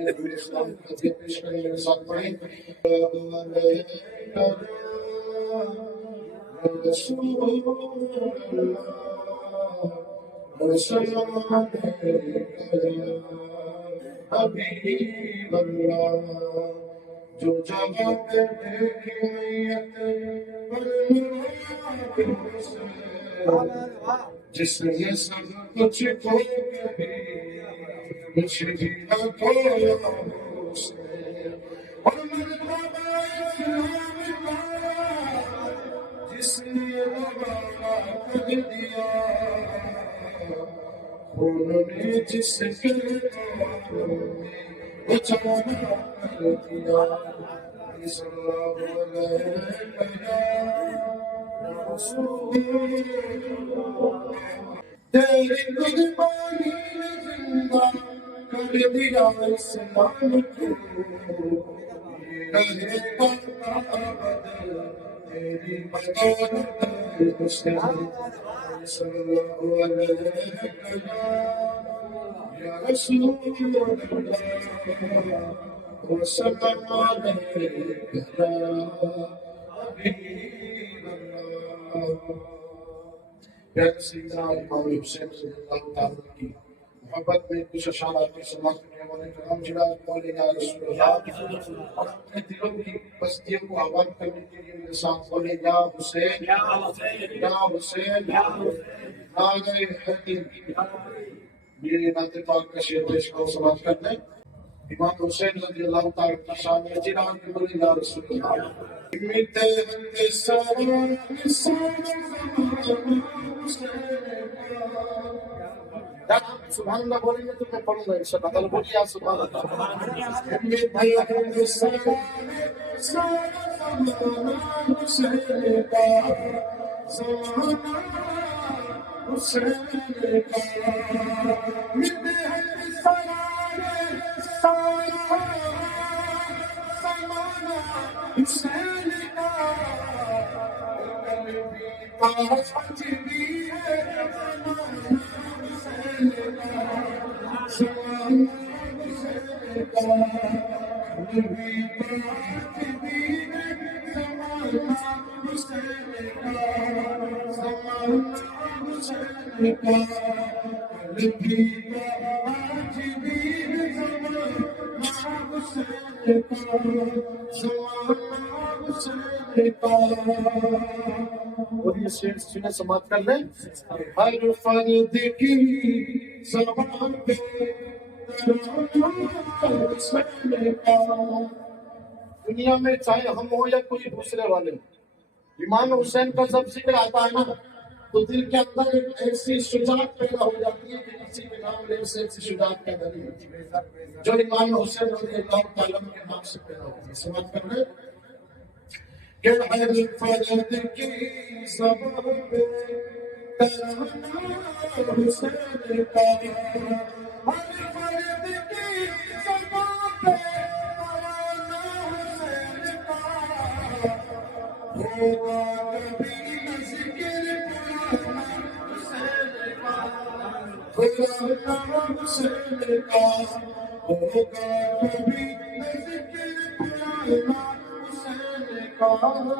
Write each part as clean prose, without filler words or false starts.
اسلام کا پیش کرنے کے ساتھ پڑھیں حبیب اللہ جو جگہ پہ جس نے سب کچھ کھو مجھے بھی نہ کھویا اور مرتبہ اسلام کا جس نے دوبارہ کر دیا انہوں نے جس کے بچانا کر دیا صلی اللہ علیہ تیری قربانی نے زندہ کر دیا اسلام کو رہے گا ابد تیری بدولت حسین صلی اللہ علیہ یا رسول اللہ وسلم علیک یا حبیب اللہ پیارے سیدنا امام حسین رضی اللہ تعالیٰ کی محبت میں کچھ اشارات کی سماعت کرنے والے کرام جناب بولے یا رسول اللہ اور اپنے دلوں کی بستیوں کو آباد کرنے کے لیے میرے ساتھ بولے یا حسین یا حسین یا حسین یا نعرہ حیدر میرے نعت پاک کا شعر پیش کو سماعت کر دیں امام حسین رضی اللہ تعالیٰ کی شان ہے جناب بولے یا رسول اللہ سبحان اللہ بولیں گے تو میں پڑھوں گا انشاءاللہ تعالیٰ بولیے آپ سبحان اور یہ شعر سنے سماعت کر لیں ہر فرد کی زبان پہ دنیا میں چاہے ہم ہو یا کوئی دوسرے والے امام حسین کا جب ذکر آتا ہے نا تو دل کے اندر ایک ایسی شجاعت پیدا ہو جاتی ہے کہ کسی کے نام لینے سے ایسی شجاعت پیدا نہیں ہوتی جو امام حسین رضی اللہ تعالیٰ کے نام سے پیدا ہوتی ہے سمجھ کر لیں کہ ہر فرد کی زبان پہ ترانہ حسین کا ہر فرد کی زبان پہ ترانہ حسین کا ہوگا کبھی نہ ذکر پرانا حسین کا ہوگا کبھی نہ ذکر پرانا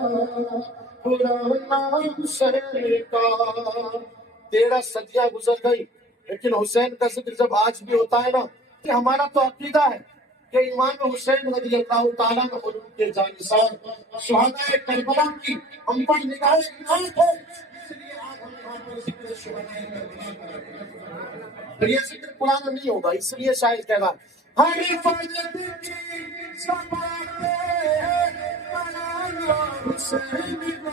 حسین کا 13 صدیاں گزر گئی لیکن حسین کا ذکر جب آج بھی ہوتا ہے نا کہ ہمارا تو عقیدہ ہے کہ امام حسین رضی اللہ تعالیٰ عنہ کے جانثار شہداء کربلا کی ہم پر نگاہ عنایت ہے اس لیے آج ہم یہاں پر ذکر شہداء کربلا کر یہ ذکر پرانا نہیں ہوگا اس لیے شاید کہہ رہا ہر فرد کی زبان پہ ترانہ حسین کا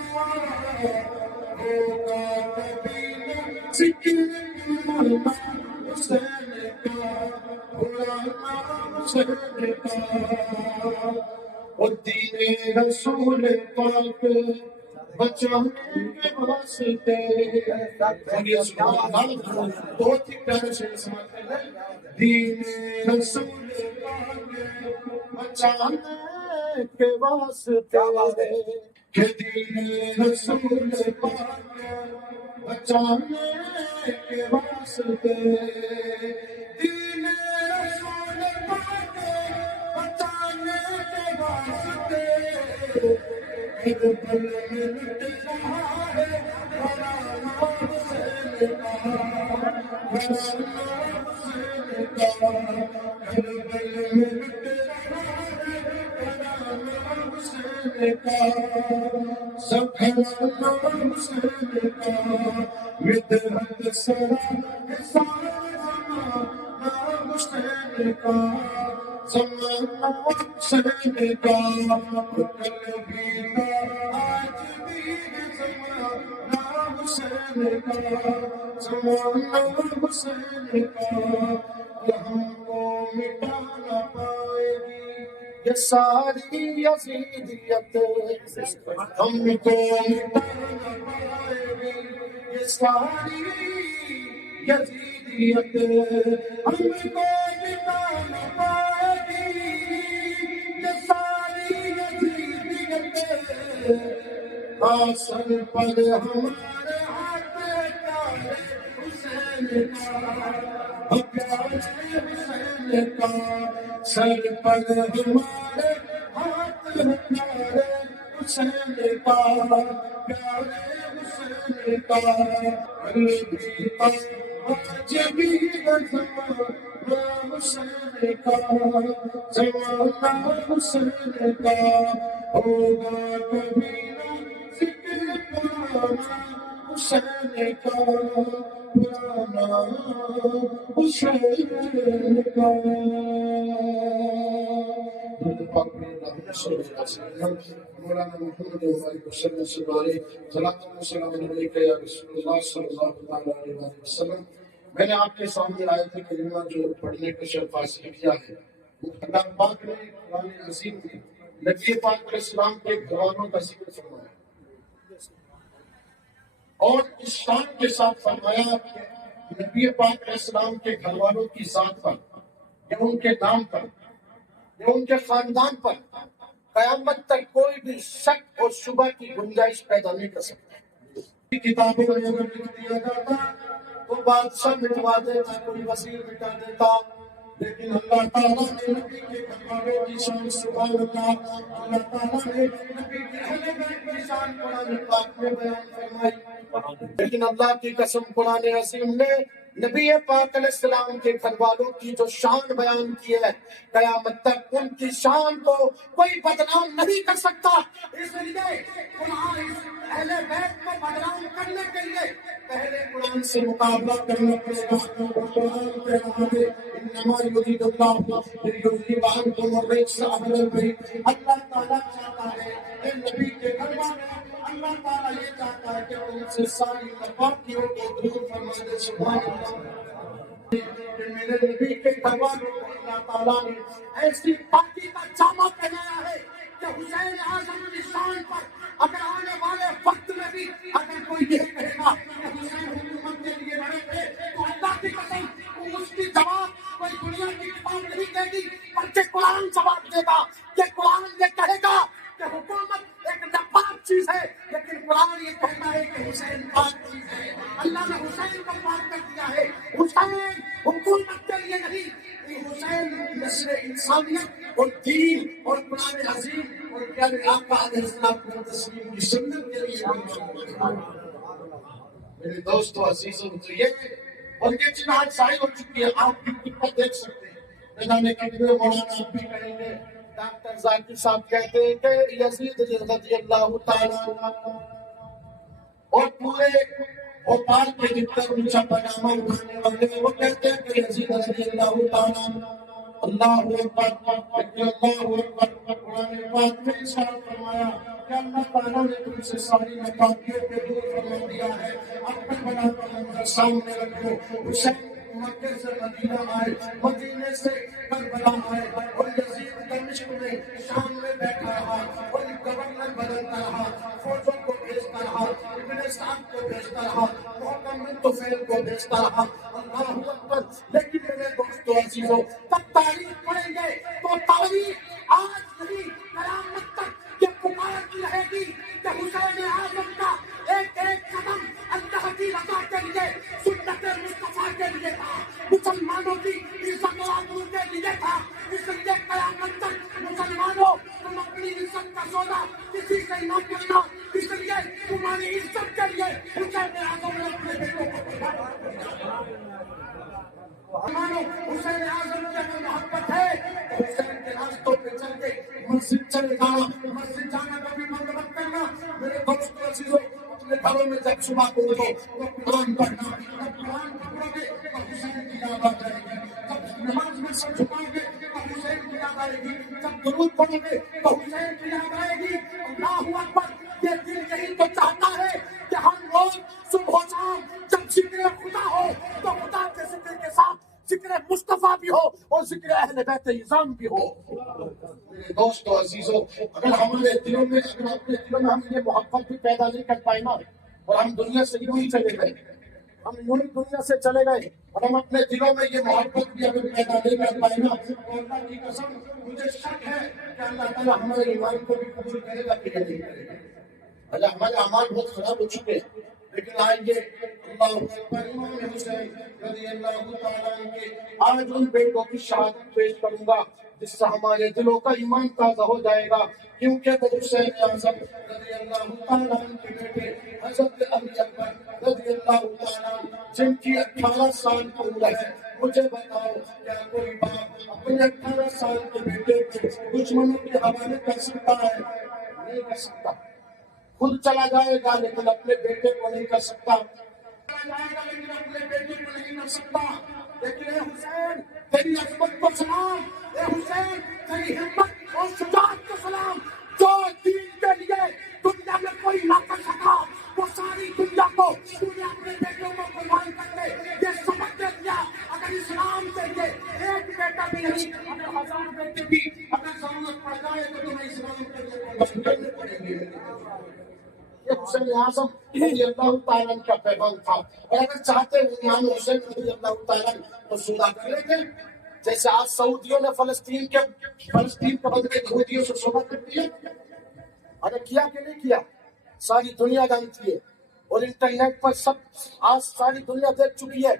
ہوگا کبھی نہ ذکر پرانا حسین کا پرانا حسین کا اور دین رسول پاک بچانے کے واسطے بہت ہی پیارے سے سمجھ کر دین رسول پاک بچانے کے واسطے کہ دین رسول پاک بچانے کے واسطے دین رسول پاک کربل میں لٹ رہا ہے گھرانہ حسین کا، گھرانہ حسین کا، کربل میں لٹ رہا ہے گھرانہ حسین کا، سب گھرانہ حسین کا، مدحت سرا ہے سارا زمانہ حسین کا، زمانہ حسین کا، کل بھی تھا آج بھی ہے زمانہ حسین کا، زمانہ حسین کا، یہ ہم کو مٹا نہ پائے گی یہ ساری یزیدیت، ہم کو مٹا نہ پائے گی یہ ساری یزیدیت، ہم کو مٹا نہ پائے گی یہ ساری یزیدیت، سر پر ہمارے ہاتھ پیارے حسین کا، پیارے حسین کا، سر پر ہمارے ہاتھ پیارے حسین کا، پیارے حسین کا، کل بھی تھا آج بھی ہے زمانہ حسین کا، زمانہ حسین کا، ہوگا کبھی نہ ذکر پرانا حسین کا، پرانا حسین کا۔ مولانا محمد وسلم سلام علیکم یا رسول اللہ صلی اللہ علیہ وسلم۔ میں نے آپ کے سامنے آیت کریمہ جو پڑھنے کا شرف حاصل کیا ہے، اللہ پاک نے قرآن عظیم میں نبی پاک علیہ السلام کے گھرانوں کا ذکر فرمایا اور اس شان کے ساتھ فرمایا کہ نبی پاک علیہ السلام کے گھر والوں کی ذات پر یا ان کے نام پر یا ان کے خاندان پر قیامت تک کوئی بھی شک اور شبہ کی گنجائش پیدا نہیں کر سکتا۔ کتابوں میں اگر لکھ دیا جاتا تو بادشاہ مٹوا دیتا، کوئی وزیر مٹا دیتا، لیکن اللہ تعالیٰ نے نبی کے گھر والوں کی شان، سبحان اللہ، اللہ تعالیٰ نے نبی کے اہل بیت کی شان قرآن پاک میں بیان فرمائی۔ لیکن اللہ کی قسم قرآن عظیم نے نبی پاک علیہ السلام کے گھر والوں کی جو شان بیان کی ہے، قیامت تک ان کی شان کو کوئی بدنام نہیں کر سکتا۔ اس لیے قرآن اہل بیت کو بدنام کرنے کے لیے پہلے قرآن سے مقابلہ کرنا پڑے گا۔ قرآن کہہ رہا ہے انما یرید اللہ لیذہب عنکم الرجس اہل البیت، اللہ تعالیٰ چاہتا ہے اے نبی کے گھر والوں، اللہ تعالیٰ یہ چاہتا ہے کہ ان سے ساری ناپاکیوں کو دور فرما دے، سبحان اللہ۔ کہ میرے نبی کے گھر والوں کو اللہ تعالیٰ نے ایسی پاکی کا جامہ پہنایا ہے کہ حسین اعظم کی شان پر اگر آنے والے وقت میں بھی اگر کوئی یہ کہے گا کہ حسین حکومت کے لیے لڑے تھے تو اللہ کی قسم اس کی جواب کوئی دنیا کی کتاب نہیں دے گی، بلکہ قرآن جواب دے گا کہ قرآن یہ کہے گا کہ حکومت ایک ناپاک چیز ہے، لیکن قرآن یہ کہتا ہے کہ حسین پاک چیز ہے۔ اللہ نے حسین کو پاک کر دیا ہے۔ حسین حکومت کے لیے نہیں، حسین نسل انسانیت اور دین اور قرآن عظیم اور پیارے آقا علیہ السلام و تسلیم کی سنت کے لیے۔ میرے دوستو عزیزوں، تو یہ اور یہ چیز آج ظاہر ہو چکی ہے، آپ بھی خود دیکھ سکتے ہیں۔ میدان کبیر مولانا آپ بھی کہیں گے، ڈاکٹر ذاکر صاحب کہتے ہیں کہ یزید رضی اللہ تعالیٰ عنہ اور پورے بھوپال کے جتنا اونچا پیغامہ اٹھانے والے وہ کہتے ہیں کہ یزید رضی اللہ تعالیٰ عنہ اللہ اکبر، اللہ اکبر۔ قرآن پاک میں ارشاد فرمایا کہ اللہ تعالیٰ نے تم سے ساری ناپاکیوں کو دور فرما دیا ہے۔ اب کربلا کا منظر سامنے رکھو، حسین مکے سے مدینہ آئے، مدینے سے کربلا آئے، اور یزید دمشق میں شام میں بیٹھا رہا اور گورنر بدلتا رہا، فوجوں کو بھیجتا رہا، ابن سعد کو بھیجتا رہا، محکم بن طفیل کو بھیجتا رہا۔ اللہ اکبر۔ لیکن میرے دوستو عزیزوں، تب تاریخ پڑھیں گے تو تاریخ آج نہیں قیامت تک یہ پکارتی رہے گی کہ حسین اعظم کا ایک ایک قدم اللہ کی رضا کے لیے، سنت مصطفیٰ کے لیے تھا، مسلمانوں کی عزت و آبرو کے لیے تھا۔ اس لیے قیامت تک مسلمانوں تم اپنی عزت کا سودا کسی سے سے نہ کرنا، اس لیے تمہاری عزت کے لیے حسین اعظم نے اپنے بیٹوں کو حسین اعظم کی اگر محبت ہے تو حسین کے راستوں پہ چل کے مسجد چلے جانا، مسجد جانا کبھی بند مت کرنا۔ میرے دوستوں عزیزوں، اپنے گھروں میں جب صبح کو اٹھو تو قرآن پڑھنا، جب قرآن پڑھو گے تو حسین کی یاد آ جائے گی، جب نماز میں سر جھکاؤ گے تو حسین کی یاد آئے گی، جب درود پڑھو گے تو حسین کی یاد آئے گی۔ اللہ اکبر! یہ دل یہی تو چاہتا ہے کہ ہم لوگ صبح و شام جب ذکر خدا ہو تو خدا کے ذکر کے ساتھ ذکر مصطفیٰ بھی ہو اور ذکر اہل بیت نظام بھی ہو۔ میرے دوستو عزیزوں، اگر ہمارے دلوں میں اپنے دلوں میں ہم یہ محبت بھی پیدا نہیں کر پائے نا، اور ہم دنیا سے یوں ہی چلے گئے، ہم یوں ہی دنیا سے چلے گئے اور ہم اپنے دلوں میں یہ محبت بھی اگر پیدا نہیں کر پائے نا، تو اللہ کی قسم مجھے شک ہے کہ اللہ تعالیٰ ہمارے ایمان کو بھی قبول کرے گا کہ نہیں کرے گا۔ اللہ ہمارے اعمال بہت خراب ہو چکے ہیں، لیکن آئیے اللہ اکبر، امام حسین رضی اللہ تعالیٰ عنہ کے آج ان بیٹوں کی شہادت پیش کروں گا جس سے ہمارے دلوں کا ایمان تازہ ہو جائے گا، کیونکہ وہ حسین اعظم رضی اللہ تعالیٰ عنہ کے بیٹے حضرت علی اکبر رضی اللہ تعالیٰ عنہ جن کی 18 سال کی عمر ہے۔ مجھے بتاؤ، کیا کوئی باپ اپنے 18 سال کے بیٹے کو دشمنوں کے حوالے کر سکتا ہے؟ نہیں کر سکتا۔ خود چلا جائے گا لیکن اپنے بیٹے کو نہیں کر سکتا، چلا جائے گا لیکن اپنے بیٹے کو نہیں کر سکتا۔ لیکن اے حسین، تیری عظمت کو سلام، اے حسین تیری ہمت اور شجاعت کو سلام، جو دین کے لیے دنیا میں کوئی نہ کر سکا وہ ساری دنیا کو تو نے اپنے بیٹوں کو قربان کر کے یہ سبق دے دیا۔ اگر اسلام کے لیے ایک بیٹا بھی نہیں، اگر 1000 بیٹے بھی اگر ضرورت پڑ جائے تو تمہیں اسلام کے لیے قربان کرنے پڑیں گے۔ یہ حسین اعظم رضی اللہ تعالیٰ کا پیغام تھا، اور اگر چاہتے ہیں امام حسین رضی اللہ تعالیٰ تو صلح کر لیتے، جیسے آج سعودیوں نے فلسطین کے بدلے یہودیوں سے صلح کر دیا۔ ارے کیا کہ نہیں کیا؟ ساری دنیا جانتی ہے، اور انٹرنیٹ پر سب آج ساری دنیا دیکھ چکی ہے۔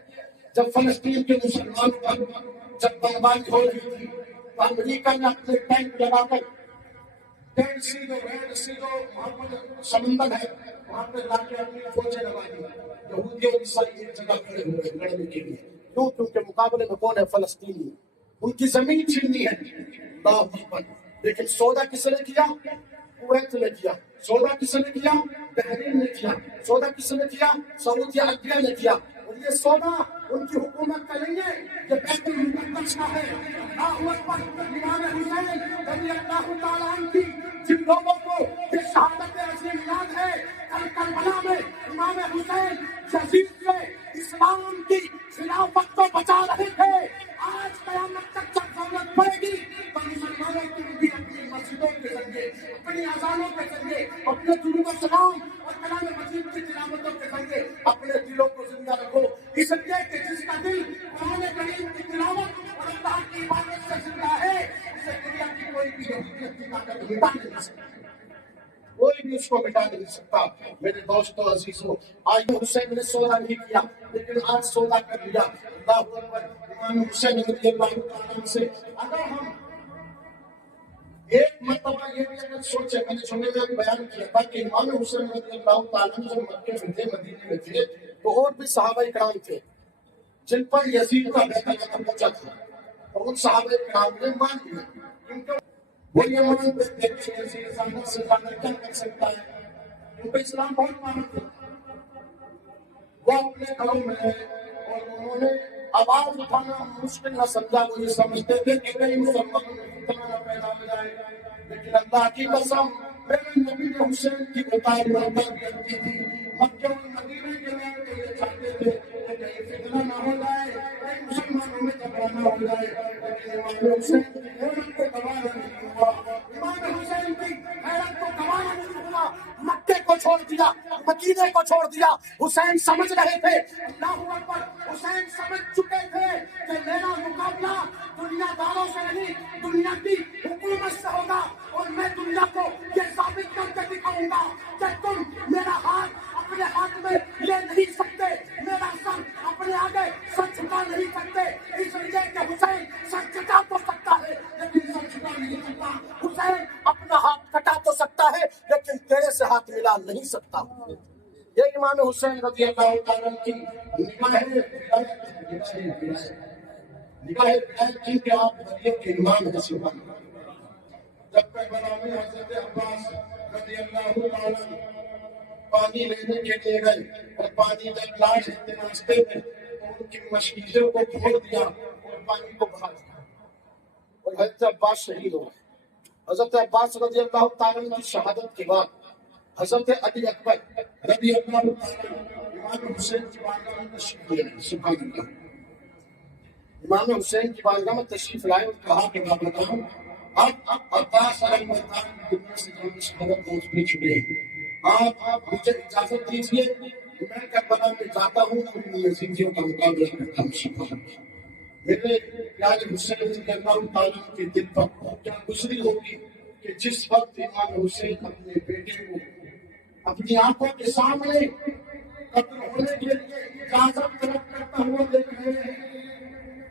جب فلسطین کے مسلمانوں پر جب بمباری ہو رہی تھی تو امریکہ نے اپنے ٹینک لگا کر ریڈ سی جو وہاں پر سمندر ہے وہاں پہ لا کے اپنی فوجیں لگا دی، یہودی اور عیسائی ایک جگہ کھڑے ہوئے لڑنے کے لیے۔ کیوں؟ کیونکہ مقابلے میں کون ہے؟ فلسطینی، ان کی زمین چھیننی ہے۔ اللہ اکبر! لیکن سودا کس نے کیا؟ کویت نے کیا۔ سودا کس نے کیا؟ بحرین نے کیا۔ سودا کس نے کیا؟ سعودیہ عربیہ نے کیا۔ اور یہ سودا ان کی حکومت کا نہیں ہے، یہ بیت المقدس کا ہے۔ اللہ اکبر! امام حسین رضی اللہ تعالیٰ عنہ کی جن لوگوں کو یہ شہادت عظیم یاد ہے، کربلا میں امام حسین یزید سے اسلام کی خلافت کو بچا رہے تھے۔ آج قیامت تک جب ضرورت پڑے گی تو مسلمانوں کو بھی اپنی مسجدوں کے ذریعے، اپنی اذانوں کے ذریعے، اپنے درود و سلام اور کلام مجید کی تلاوتوں کے ذریعے اپنے دلوں کو زندہ رکھو، اس لیے کہ جس کا دل قرآن کریم کی تلاوت اور اللہ کی عبادت سے زندہ ہے اسے دنیا کی کوئی بھی یہودیت کی طاقت مٹا نہیں سکتی، کوئی بھی اس کو مٹا نہیں سکتا۔ میرے دوستو عزیزو، آج حسین نے سودا نہیں کیا لیکن آج سودا کر لیا۔ اللہ اکبر! امام حسین رضی اللہ تعالیٰ سے اگر ہم ایک مرتبہ یہ بھی اگر سوچے، میں نے چھوٹے میں بیان کیا تھا کہ امام حسین رضی اللہ تعالیٰ جب مکے میں تھے، مدینے میں تھے، تو اور بھی صحابہ کرام تھے جن پر یزید کا بیٹا پہنچا تھا، اور ان صحابہ کرام نے مان لیا، کیونکہ وہ یہ مانتے تھے کہ یزید زیادہ سے زیادہ کیا کر سکتا ہے، کیونکہ اسلام بہت مانتے تھے۔ وہ اپنے گھروں میں اور انہوں نے آواز اٹھانا مشکل نہ سمجھا، وہ یہ سمجھتے تھے کہ کئی مسلمانوں میں فتنہ نہ پیدا ہو جائے، لیکن اللہ کی قسم میرے نبی نے حسین کی بتائی ہوئی تربیت کی تھی۔ مکہ اور مدینے کے لوگ تو یہ چاہتے تھے کہ کہیں فتنہ نہ ہو جائے، کئی مسلمانوں میں جھگڑا نہ ہو جائے، لیکن امام حسین کی غیرت کو گوارا نہیں ہوا، امام حسین کی غیرت کو گوارا نہیں ہوا، مکے کو چھوڑ دیا، مدینے کو چھوڑ دیا۔ حسین سمجھ رہے تھے، اللہ اکبر! حسین سمجھ چکے تھے کہ میرا مقابلہ دنیا داروں سے نہیں، دنیا کی حکومت سے ہوگا، اور میں دنیا کو یہ ثابت کر کے دکھاؤں گا کہ تم میرا ہاتھ اپنے ہاتھ میں لے نہیں سکتے، میرا سر اپنے آگے سر جھکا نہیں سکتے، اس لیے کہ حسین سر جھکا تو سکتا ہے لیکن سر جھکا نہیں سکتا، حسین اپنا ہاتھ کٹا تو سکتا ہے لیکن ساتھ ملا نہیں سکتا۔ یہ امام حسین رضی اللہ تعالیٰ کی نگاہ کی کہ آپ دنیا کے امام ہیں۔ سبحان اللہ۔ جب کربلا میں حضرت عباس رضی اللہ تعالیٰ پانی لینے کے لیے گئے اور پانی جب لائے تھے راستے میں تو ان کی مشکلوں کو کھول دیا اور پانی کو بہا دیا اور حضرت عباس شہید ہو گئے۔ حضرت عباس رضی اللہ تعالیٰ کی شہادت کے بعد حضرت علی اکبر رضی اللہ تعالیٰ امام حسین کی بارگاہ میں تشریف لائے۔ سبحان اللہ۔ امام حسین کی بارگاہ میں تشریف لائے اور کہا کہ میں بتاؤں اب عباس علیہ السلام دنیا سے جانے شہادت پہنچ بھی چکے ہیں، آپ مجھے اجازت دیجیے میں کربلا میں جاتا ہوں اور ان یزیدیوں کا مقابلہ کرتا ہوں۔ سبحان اللہ۔ میرے پیارے حسین رضی اللہ تعالیٰ کے دل پر کیا گزری ہوگی کہ جس وقت امام حسین اپنے بیٹے کو اپنی آنکھوں کے سامنے قتل ہونے کے لیے اجازت طلب کرتا ہوا دیکھ رہے ہیں،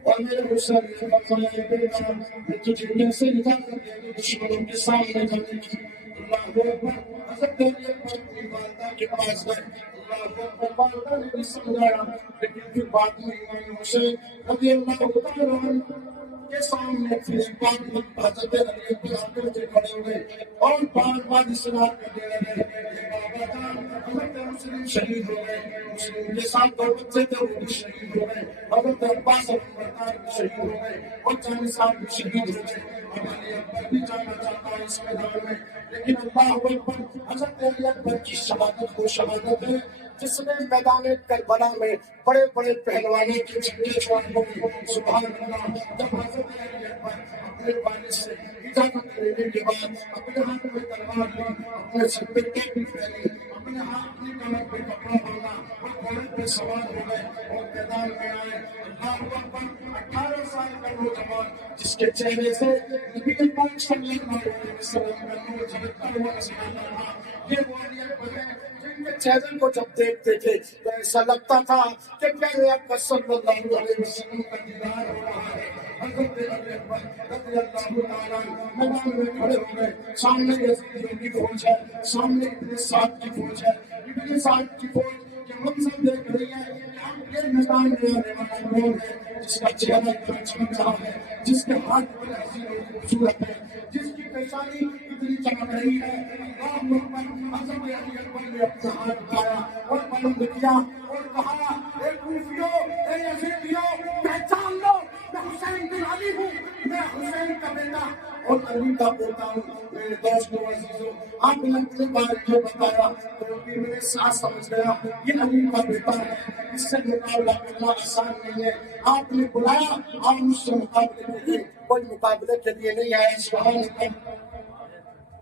اور میرے حسین نے فرمایا بیٹا میں تجھے کیسے اجازت دے دوں دشمنوں کے سامنے جانے کی؟ اللہ اکبر۔ حضرت علی اکبر اپنی والدہ کے پاس گئے، اللہ اکبر، والدہ نے بھی سمجھایا، لیکن پھر بعد میں امام حسین رضی اللہ تعالیٰ عنہ کے سامنے پھر ایک بار حضرت علی اکبر آ کر کے کھڑے ہوئے اور بار بار اصرار کرنے لگے کہ بابا جان حضرت مسلم شہید ہو گئے، مسلم کے ساتھ دو بچے تھے وہ بھی شہید ہو گئے، حضرت عباس بردار بھی شہید ہو گئے اور جان صاحب بھی شہید ہو گئے، اب علی اکبر بھی جانا چاہتا ہے اس میدان میں، لیکن اللہ اکبر حضرت علی اکبر کی شہادت وہ شہادت ہے جس نے میدان کربلا میں بڑے بڑے پہلوانوں کے جھنڈے چھوڑے ہوئے۔ سبحان اللہ۔ جب حضرت علی اکبر اپنے والد سے اجازت لینے کے بعد اپنے ہاتھ میں تلوار لی، اپنے سر پہ ٹوپی پہنی، اپنے ہاتھ میں کمر پہ کپڑا باندھا اور گھوڑے پہ سوار ہو گئے اور میدان میں آئے۔ اللہ اکبر۔ 18 سال کا نوجوان جس کے چہرے سے نبی پاک صلی اللہ علیہ وسلم کا نور جھلکتا ہوا نظر آتا تھا۔ یہ وہ علی اکبر ہے جن کے چہرے کو جب دیکھتے تھے تو ایسا لگتا تھا کہ پیارے اکبر صلی اللہ علیہ وسلم کا دیدار ہو رہا ہے۔ حضرت علی اکبر رضی اللہ تعالیٰ میدان میں کھڑے ہو گئے، سامنے یزیدیوں کی فوج ہے، سامنے ابن سعد کی فوج ہے، ابن سعد کی فوج یہ منظر دیکھ رہی ہے کہ اب یہ میدان میں آنے والا لوگ ہے جس کا چہرہ اتنا چمک رہا ہے، جس کے ہاتھ بڑے حسین اور خوبصورت ہے، جس کی پیشانی اتنی چمک رہی ہے۔ اللہ اکبر۔ حضرت علی اکبر نے اپنا ہاتھ اٹھایا اور بلند کیا اور کہا اے کوفیوں، اے یزیدیوں، پہچان لو میں حسین بن علی ہوں، میں حسین کا بیٹا اور علی کا بیٹا ہوں۔ میرے دوستوں عزیزوں، آپ نے اپنے بارے میں بتایا تو بھی میرے ساتھ سمجھ گیا یہ علی کا بیٹا ہے، اس سے مقابلہ کرنا آسان نہیں ہے۔ آپ نے بلایا، آپ اس سے مقابلے کے لیے کوئی مقابلے کے لیے نہیں آیا۔ سبحان اللہ۔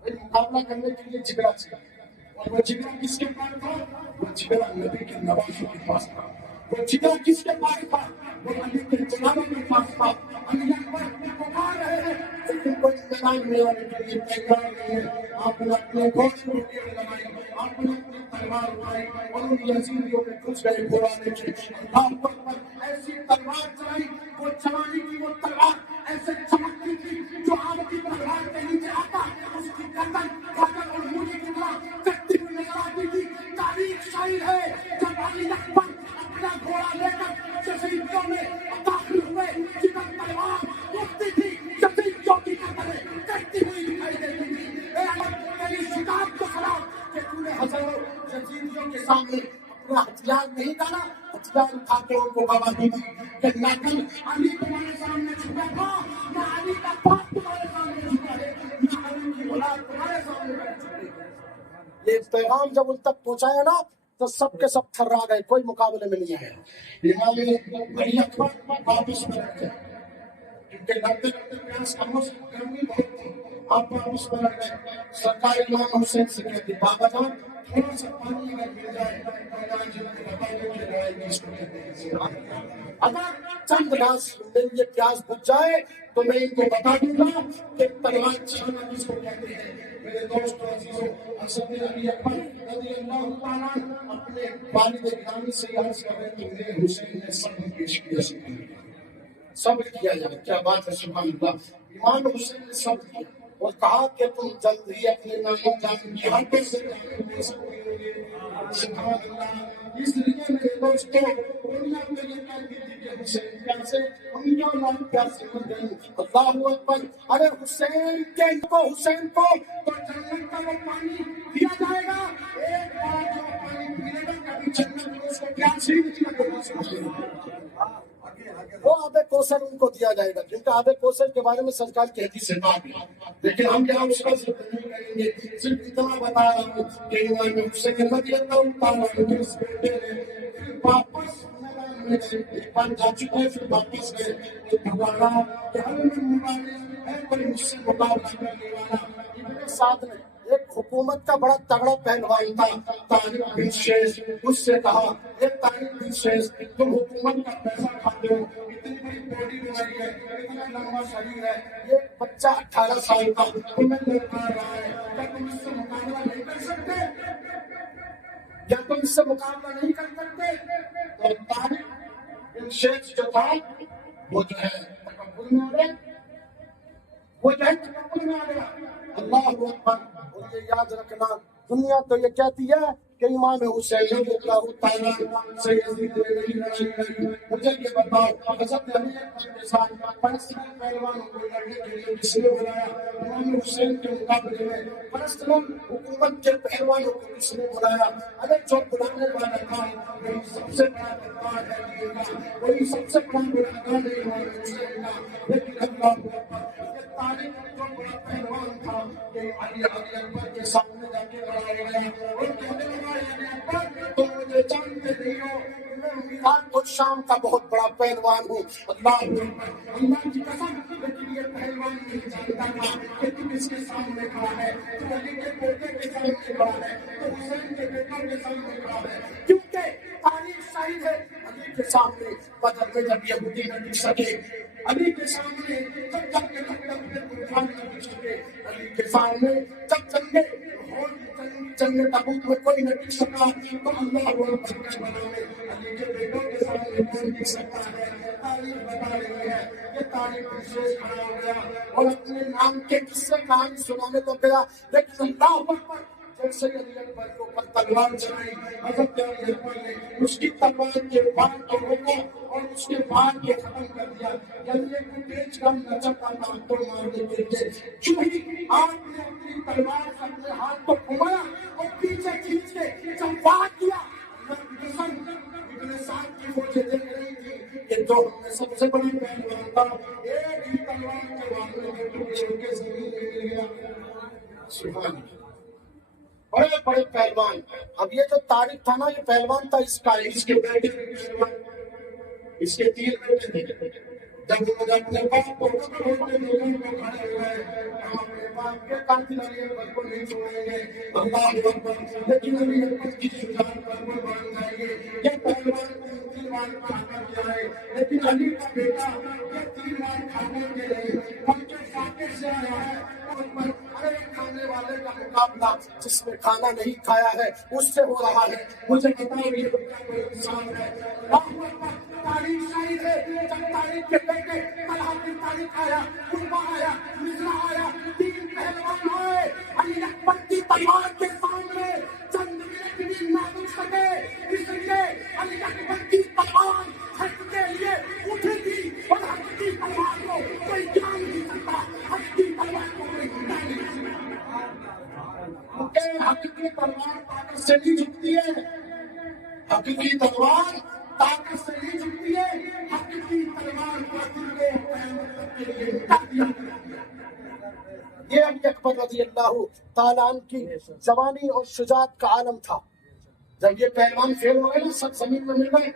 کوئی مقابلہ کرنے کے لیے جگرا چاہیے، اور وہ جگرا کس کے پاس تھا؟ وہ جگرا نبی کے نوازوں کے پاس تھا۔ وہ جگرا کس کے پاس تھا؟ وہ علی کے جنابوں کے پاس تھا۔ علی اکبر پکار رہے ہیں لیکن کوئی میدان میں آنے کے لیے تیار نہیں ہے۔ آپ نے اپنے گوشت کو ٹیڑھ لگائی، آپ نے اپنی تلوار اٹھائی اور ان یزیدیوں میں گھس گئے گھرانے کے۔ اللہ اکبر۔ ایسی تلوار چلائی، وہ چلانے کی وہ تلوار ایسے چمکتی تھی جو آپ کی تلوار کے نیچے آتا اس کی گردن گردن اور مولی کی طرح کٹتی ہوئی نظر آتی تھی۔ تاریخ شاہد ہے جب علی اکبر اپنا گھوڑا لے کر یزیدیوں میں داخل ہوئے، جدھر تلوار اٹھتی تھی یزیدیوں کی گردنیں کٹتی ہوئی دکھائی دیتی تھی۔ اے علی تیری شجاعت کو سلام کہ تو نے ہزاروں یزیدیوں کے سامنے اپنا ہتھیار نہیں ڈالا، ہتھیار اٹھا کے ان کو گواہی دی کہ نہ کل علی تمہارے سامنے جھکا تھا، نہ علی کا باپ تمہارے سامنے جھکا ہے، نہ علی کی اولاد تمہارے سامنے جھکے۔ یہ پیغام جب ان تک پہنچایا نا تو سب کے سب تھرا گئے، کوئی مقابلے میں نہیں آیا۔ امام علی اکبر واپس پلٹ گئے کیونکہ لڑتے لڑتے پیاس کا موسم، گرمی بہت تھی، آپ واپس پلٹ گئے۔ سرکار امام حسین سے کہتے بابا جان تھوڑا سا پانی اگر مل جائے میدان جن کو بتا دیں کہ لڑائی کس کو کہتے ہیں۔ اگر چند گلاس میری یہ پیاس بچ جائے تو میں ان کو بتا دوں گا کہ تلوار چلانا کس کو کہتے ہیں۔ میرے دوستوں عزیزوں، حضرت علی اکبر رضی اللہ تعالیٰ اپنے والد گرامی سے عرض کر رہے تو میرے حسین نے صبر پیش کیا۔ صبر کیا جائے، کیا بات ہے، سبحان اللہ۔ امام حسین نے صبر کیا اور کہا کہ تم جلد ہی اپنے نانا جان کی حد سے جان دے سکتے ہو. سبحان اللہ. اس لیے میرے دوستوں دنیا میں یہ کہتی تھی کہ حسین پیاسے ان کی اولاد پیاسے مر گئی. اللہ اکبر. ارے حسین کو تو جنت کا وہ پانی دیا جائے گا. ایک بار جو پانی پیے گا کبھی جنت میں اس کو پیاس ہی نہیں لگے گا. وہ آب کوثر ان کو دیا جائے گا کیونکہ آب کوثر کے بارے میں سرکار کی حدیث سے بات ہے. لیکن ہم یہاں اس کا ذکر نہیں کریں گے. صرف اتنا بتا رہا ہوں کہ امام حسین رضی اللہ تعالیٰ عنہ اس بیٹے نے پھر واپس میدان میں ایک بار جا چکے ہیں. پھر واپس گئے تو دوبارہ کہ ہر مبارک ہے کوئی مجھ سے مقابلہ کرنے والا. ابن سعد نے ایک حکومت کا بڑا تگڑا پہلوان تھا طارق بن شیش. اس سے کہا اے طارق بن شیش تم حکومت کا پیسہ کھاتے ہو, اتنی بڑی باڈی بنائی ہے, اتنا لمبا شریر ہے, یہ بچہ 18 سال کا تمہیں لڑکا رہا ہے, کیا تم اس سے مقابلہ نہیں کر سکتے؟ کیا تم اس سے مقابلہ نہیں کر سکتے؟ تو طارق بن شیش جو تھا وہ جو ہے تکبر میں آ گیا. اللہ اکبر. اور یہ یاد رکھنا دنیا تو یہ کہتی ہے کہ امام حسین رضی اللہ تعالیٰ سے یزید نے نہیں لڑائی لڑی. مجھے یہ بتاؤ حضرت علی اکبر کے ساتھ فلسطین پہلوانوں کو لڑنے کے لیے کس نے بلایا؟ امام حسین کے مقابلے میں فلسطین حکومت کے پہلوانوں کو کس نے بلایا؟ ارے جو بلانے والا تھا وہی سب سے بڑا دربار ہے دین کا, وہی سب سے بڑا بلاگان ہے امام حسین کا. لیکن اللہ اکبر تاریخ جو بڑا پہلوان تھا کہ علی اکبر کے سامنے جا کے لڑایا گیا اور کہنے لگا علی اکبر تم مجھے جانتے نہیں ہو, میں میران اور شام کا بہت بڑا پہلوان ہوں. اللہ اکبر. اللہ کی قسم. لیکن یہ پہلوان نہیں جانتا تھا کہ تم اس کے سامنے کھڑا ہے, تو علی کے بیٹے کے سامنے کھڑا ہے, تو حسین کے بیٹوں کے سامنے کھڑا ہے. کیونکہ تاریخ شاہد ہے علی کے سامنے بدر میں جب یہودی نہ ٹک سکے, علی کے سامنے جب جنگ کے طوفان نہ ٹک سکے, علی کے سامنے جب جنگ تبوک میں کوئی نہ ٹک سکا, تو اللہ اکبر کربلا میں علی کے بیٹوں کے سامنے کون ٹک سکتا ہے؟ تاریخ بتا رہی ہے. یہ تاریخ وشیش کھڑا ہو گیا اور اپنے نام کے قصے کہانی سنانے تو گیا, لیکن اللہ اکبر جیسے علی اکبر کے اوپر تلوار چلائی, حضرت علی اکبر نے اس کی تلوار کے بال کو روکا اور اس کے بال کو ختم کر دیا. یعنی ایک تیز کم نچتا تھا تو مارنے کے لیے کیوں ہی آپ نے اپنی تلوار سے اپنے ہاتھ کو گھمایا اور پیچھے کھینچ کے جب وار کیا. ابن سعد کی فوجیں دیکھ رہی تھی کہ جو ہم نے سب سے بڑی پہلوان تھا ایک ہی تلوار کے بارے میں ٹکڑے کے زمین میں گر گیا. سبحان اللہ. بڑے بڑے پہلوان. اب یہ جو تاریخ تھا نا, یہ پہلوان تھا اس کا, اس کے بیٹے اس کے 3 بیٹے تھے. جب انہوں نے اپنے باپ کو لوگوں کو کھڑے ہوئے, ہم اپنے باپ کے قاتل علی اکبر کو نہیں چھوڑیں گے. اللہ اکبر. لیکن علی اکبر کی شجاعت پر قربان جائیں گے. یہ پہلوان 3 بار کھانا کیا ہے, لیکن علی کا بیٹا یہ 3 بار کھانے کے لیے بلکہ فاتح سے آیا ہے. ارے کھانے والے کا مقابلہ جس نے کھانا نہیں کھایا ہے اس سے ہو رہا ہے. مجھے بتاؤ یہ کوئی انسان ہے؟ تاریخ شاہد ہے. جب تاریخ کے بیٹے طلحہ کی تاریخ آیا, قربا آیا, مصرع آیا, 3 پہلوان آئے. علی اکبر کی تلوار کے سامنے چند منٹ بھی نہ رک سکے, اس لیے علی اکبر کی تلوار حق کے لیے اٹھے گی اور حق کی تلوار کو کوئی جان نہیں سکتا. حق کی تلوار کو کوئی جھٹا نہیں سکتا. کیونکہ حق کی تلوار طاقت سے نہیں جھکتی ہے. حق کی تلوار طاقت سے نہیں جھکتی ہے. حق کی تلوار باطل کو قیامت تک کے لیے مٹا دیا. یہ علی اکبر رضی اللہ تعالیٰ عنہ کی جوانی اور شجاعت کا عالم تھا. جب یہ پہلوان فیل ہو گئے نا, سب زمین میں مل گئے,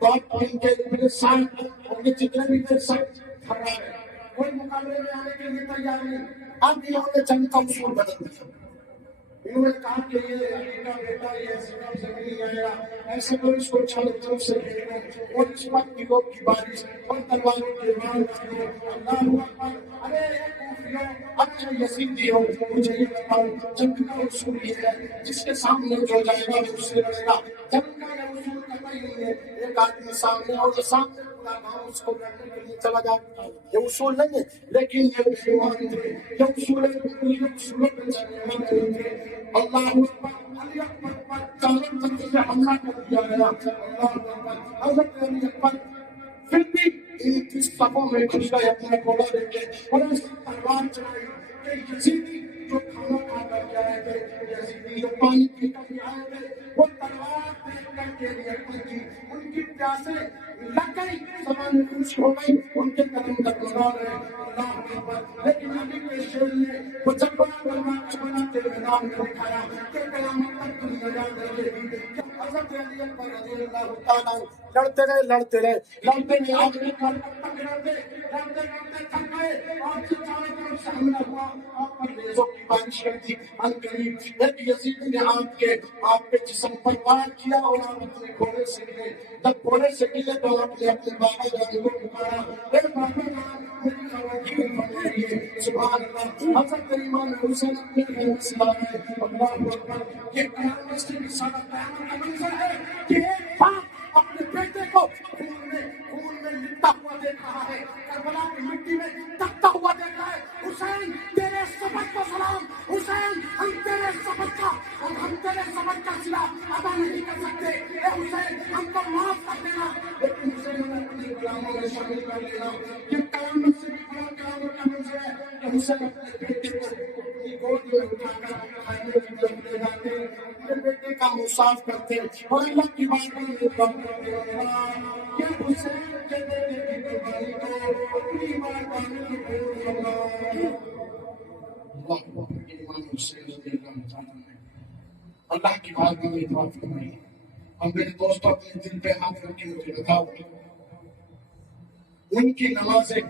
تو اب ان کے ابن سعد اور یہ جتنے بھی تھے سب گھبرا گئے, کوئی مقابلے میں آنے کے لیے تیار نہیں. اب انہوں نے جنگ کا اصول بدل دیا. انہوں نے کہا کہ یہ علی کا بیٹا یہ سیدھا سے نہیں آیا, ایسے تو اس کو چاروں طرف سے گھیر لو اور اس وقت کی لوگ کی بارش اور تلواروں کے وار کر دو. اللہ اکبر. ارے کوفیوں, ارے یزیدیوں, مجھے یہ بتاؤ جنگ کا اصول یہ ہے جس کے سامنے جو جائے گا اس سے لڑے گا. جنگ کا یہ اصول قطعی نہیں ہے. ایک آدمی سامنے اور سامنے اپنا گاؤں اس کو لڑنے کے لیے چلا جائے، یہ اصول نہیں ہے، لیکن یہ بیمان تھے، یہ اصول پہ چلنے والے تھے۔ اللہ اکبر، علی اکبر پر 40 بندے سے حملہ کر دیا گیا، اللہ اکبر، حضرت علی اکبر پھر بھی ان کی صفوں میں گھس گئے اپنے گھوڑا لے کے، اور ایسی تلوار چلائی کہ یزیدی جو کھانا کھا کر کے آئے تھے، یزیدی جو پانی پی کر کے آئے تھے، وہ تلوار دیکھ کر کے لیے پڑی، ان کی پیاسے لگ گئی، زبانیں خوشی ہو گئی، ان کے قدم تک لگا رہے، اللہ اکبر۔ لیکن نبی کے شیر نے وہ جبنا بناتے میدان میں دکھایا کہ قیامت تک دنیا یاد رکھے گی۔ حضرت علی اکبر رضی اللہ تعالیٰ لڑتے رہے، لڑتے میں آخری کار تک لڑتے تھک گئے، اور چاروں طرف سے حملہ ہوا، آپ پر ریزوں کی بارش کرتی، ان قریب ایک یزید نے آپ کے جسم پر وار کیا، اور آپ اپنے گھوڑے سے گرے۔ جب گھوڑے سے گرے تو آپ نے اپنے بابا جان کو پکارا، اے بابا جان میری خواتین فرمائیے، سبحان اللہ۔ حضرت امام حسین اپنے گھر میں سے آ گئے، اللہ اکبر۔ یہ قیامت سے بھی سارا قیامت کا منظر ہے کہ ایک باپ اپنے بیٹے کو خون میں لپٹا ہوا دیکھ رہا ہے، کربلا کی مٹی میں تپتا ہوا دیکھ رہا ہے۔ حسین تیرے سبق کو سلام، حسین ہم تیرے سبق کا صلہ ادا نہیں کر سکتے، اے حسین ہم کو معاف کر دینا، لیکن حسین نے اپنے غلاموں میں شامل کر لینا۔ یہ قیامت سے بھی بڑا قیامت کا منظر ہے کہ حسین اپنے بیٹے کو اپنی گود میں اٹھا کر کھانے کی طرف لے جاتے، اپنے بیٹے کا منہ صاف کرتے، اور اللہ کی بات میں دعا کرتے، اللہ یہ حسین کے بیٹے کی قربانی کو اپنی مہربانی کی بھیٹ اللہ امام حسین رضی اللہ تعالیٰ نے اللہ کی بات میں دعا فرمائی۔ اور میرے دوستوں اپنے دل پہ ہاتھ رکھ کے مجھے بتاؤ، ان کی نمازیں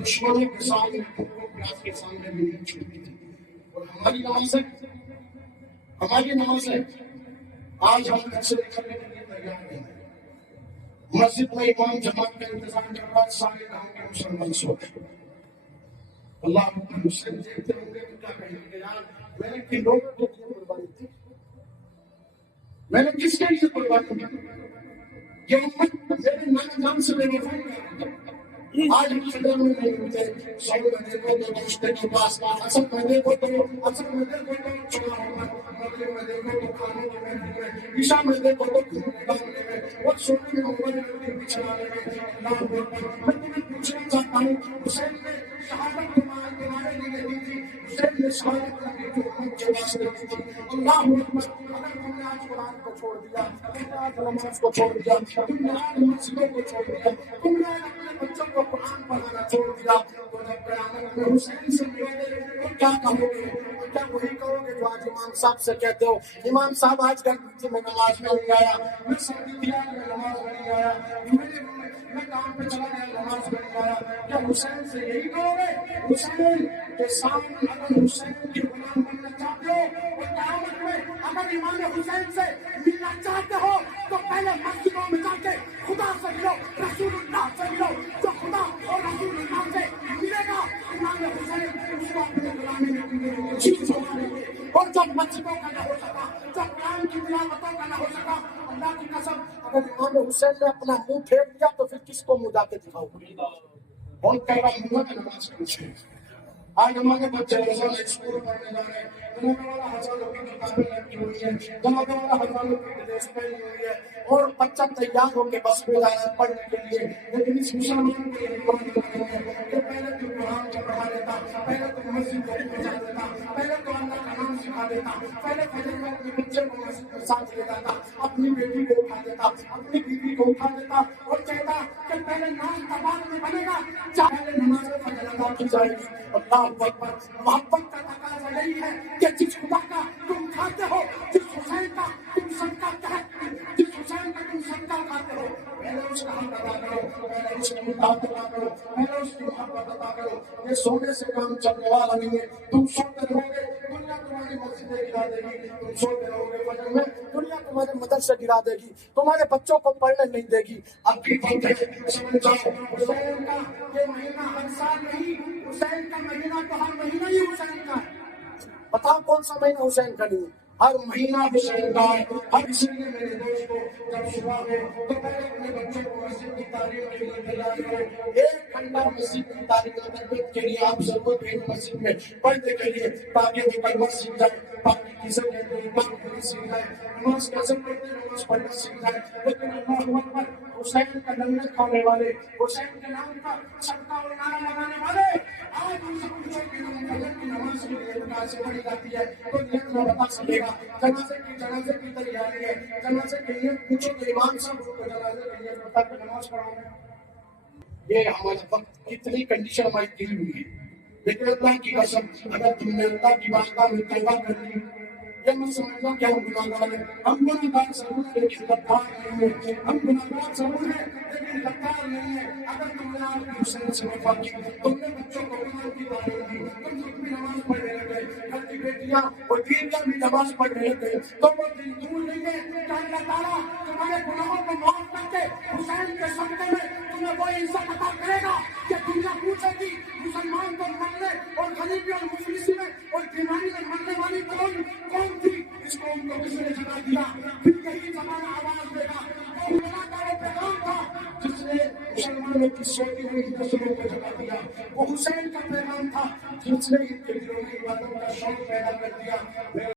دشمنوں کے سامنے، پیاس کے سامنے بھی نہیں چھوٹی تھی، اور ہماری نمازیں آج ہم گھر سے نکلنے کے لیے تیار نہیں ہیں، مسجد میں امام جماعت کا انتظام کر رہا ہے، سارے گاؤں کے مسلمان سو گئے۔ اللہ حسین دیکھتے ہوں گے تو کیا کہیں گے، یار میں نے کن لوگوں کے لیے قربانی دی، میں نے کس کے لیے قربانی دی، یہ امت میرے نام نام سے میرے فون کر آج ہم خبر میں نہیں ہوتے، سب میں دیکھو تو دوست کے پاس، اصل میں دیکھو تو چلا ہوگا، مغرب میں دیکھو تو کھانوں کے محفل میں، عشاء میں دیکھو تو گھومنے گانے میں، اور سونے میں موبائل میں بچھانے میں، اللہ اکبر۔ میں تمہیں پوچھنا چاہتا ہوں، حسین نے شہادت تمہارے لیے دی تھی، حسین نے شہادت نبی کی امت کے واسطے دی تھی، اللہ اکبر۔ اگر تم نے آج قرآن کو چھوڑ دیا، تم نے آج نماز کو چھوڑ دیا، تم نے آج مسجدوں کو چھوڑ دیا، تم نے آج اپنے بچوں کو قرآن پڑھانا چھوڑ دیا، تو جب قیامت میں حسین سے ملے تو کیا کہو گے؟ کیا وہی کہو گے جو آج امام صاحب سے کہتے ہو، امام صاحب آج گرمی تھی میں نماز میں نہیں آیا، میں سردی تھی آج میں نماز میں نہیں آیا، میں کام پہ چلا گیا نماز میں نہیں آیا؟ کیا حسین سے یہی کہو گے؟ حسین کے سامنے اگر حسین کے غلام بننا چاہتے ہو تو قیامت میں اگر امام حسین سے ملنا چاہتے ہو تو پہلے مسجدوں میں جا کے خدا سے ملو، رسول اللہ سے ملو، جو خدا اور رسول اللہ سے ملے گا امام حسین اس کو اپنے غلامی میں چیز چھوڑا دیں گے۔ اور جب مسجدوں کا نہ ہو سکا، جب قرآن کی تلاوتوں کا نہ ہو سکا، اللہ کی قسم اگر امام حسین نے اپنا منہ پھیر دیا تو پھر کس کو منہ جا کے دکھاؤ گے؟ بہت کہہ رہا ہوں کہ نماز پوچھے، آج ہمارے بچے روزانہ اسکول پڑھنے جا رہے ہیں، جناب والا ہزاروں کی کتابیں رکھی ہوئی ہیں، جناب والا ہزاروں کی ڈریس پہنی ہوئی ہے، اور بچہ تیار ہو کے بس میں جا رہا ہے پڑھنے کے لیے، لیکن اس مسلمان کو یہ قرآن نہیں ہے کہ پہلے تو قرآن کو پڑھا دیتا، پہلے تو مسجد کو پہنچا دیتا، پہلے تو اللہ کا نام سکھا دیتا، پہلے میں اپنے بچے کو مسجد میں ساتھ لے جاتا، اپنی بیٹی کو اٹھا دیتا، اپنی بیوی کو اٹھا دیتا، اور کہتا کہ پہلے نام تباد میں بنے گا، پہلے نماز فجر ادا کی جائے گی۔ اللہ اکبر۔ محبت کا تقاضا یہی ہے کہ جس خدا کا تم کھاتے ہو، جس حسین کا تم صدقہ کھاتے ہو، پہلے اس کا حق ادا کرو، پہلے اس کی اطاعت ادا کرو، پہلے اس کی محبت ادا کرو۔ یہ سونے سے کام چلنے والا نہیں ہے، تم سوتے رہو گے دنیا تمہاری مسجدیں گرا دے گی، تم سوتے رہو گے فجر میں دنیا تمہارے مدرسے گرا دے گی، تمہارے بچوں کو پڑھنے نہیں دے گی۔ اب بھی سمجھ جاؤ، حسین کا یہ مہینہ ہر سال نہیں، حسین کا مہینہ تو ہر مہینہ ہی حسین کا ہے۔ بتاؤ کون سا مہینہ حسین کا نہیں ہے؟ ہر مہینہ حسین کا ہے. ہر اسی لیے میرے دوستوں جب صبح ہو تو پہلے اپنے بچوں کو مسجد کی تعلیم کے لیے تیار کرو. 1 گھنٹہ مسجد کی تعلیم و تربیت کے لیے آپ ضرور بھیجو مسجد میں پڑھنے کے لیے تاکہ وہ کلمہ سیکھ جائے, پاکی چیزیں کہتے ہیں پاک کرنا سیکھ جائے, نماز کیسے پڑھتے ہیں نماز پڑھنا سیکھ جائے. لیکن اللہ اکبر, حسین کا لنگر کھانے والے, حسین کے نام کا صدقہ اور نعرہ لگانے والے آج ہم سے پوچھو کہ فجر کی نماز کے لیے کہاں سے پڑھی جاتی ہے تو یہ نہ بتا سکے گا. جنازے کی تیاری ہے, جنازے کے لیے پوچھو تو امام صاحب کو جنازے کے لیے بتا کے نماز پڑھاؤ. یہ ہمارا وقت کتنی کنڈیشن ہماری دی ہوئی ہے. لیکن اللہ کی قسم اگر تم نے اللہ کی بارگاہ میں توبہ کر لی, یہ مت سمجھنا کہ ہم گناہگار ہیں. ہم گناہگار ضرور ہیں لیکن غدار نہیں ہیں. ہم گناہگار ضرور ہیں لیکن غدار نہیں ہیں. اگر تم نے آپ کی حسین سے وفا کی, تم نے بچوں کو قرآن کی تعلیم دی, تم خود بھی نماز پڑھنے لگے, گھر کی بیٹیاں اور بیٹیاں بھی نماز پڑھنے لگے, تو وہ دن دور نہیں ہے کہ اللہ تعالیٰ تمہارے گناہوں کو معاف کر کے حسین کے صدقے میں تمہیں وہ عزت عطا کرے گا کہ دنیا پوچھے گی مسلمان کو مرنے اور غریبی اور مفلسی میں اور بیماری میں مرنے والی کون تھی, اس قوم کو کس نے جگہ دیا. پھر یہی زمانہ آواز دے گا. وہ خدا کا وہ پیغام تھا جس نے مسلمانوں کی سوتی ہوئی نسلوں کو جگہ دیا. وہ حسین کا پیغام تھا جس نے ان کے دلوں میں عبادت کا شوق پیدا کر دیا.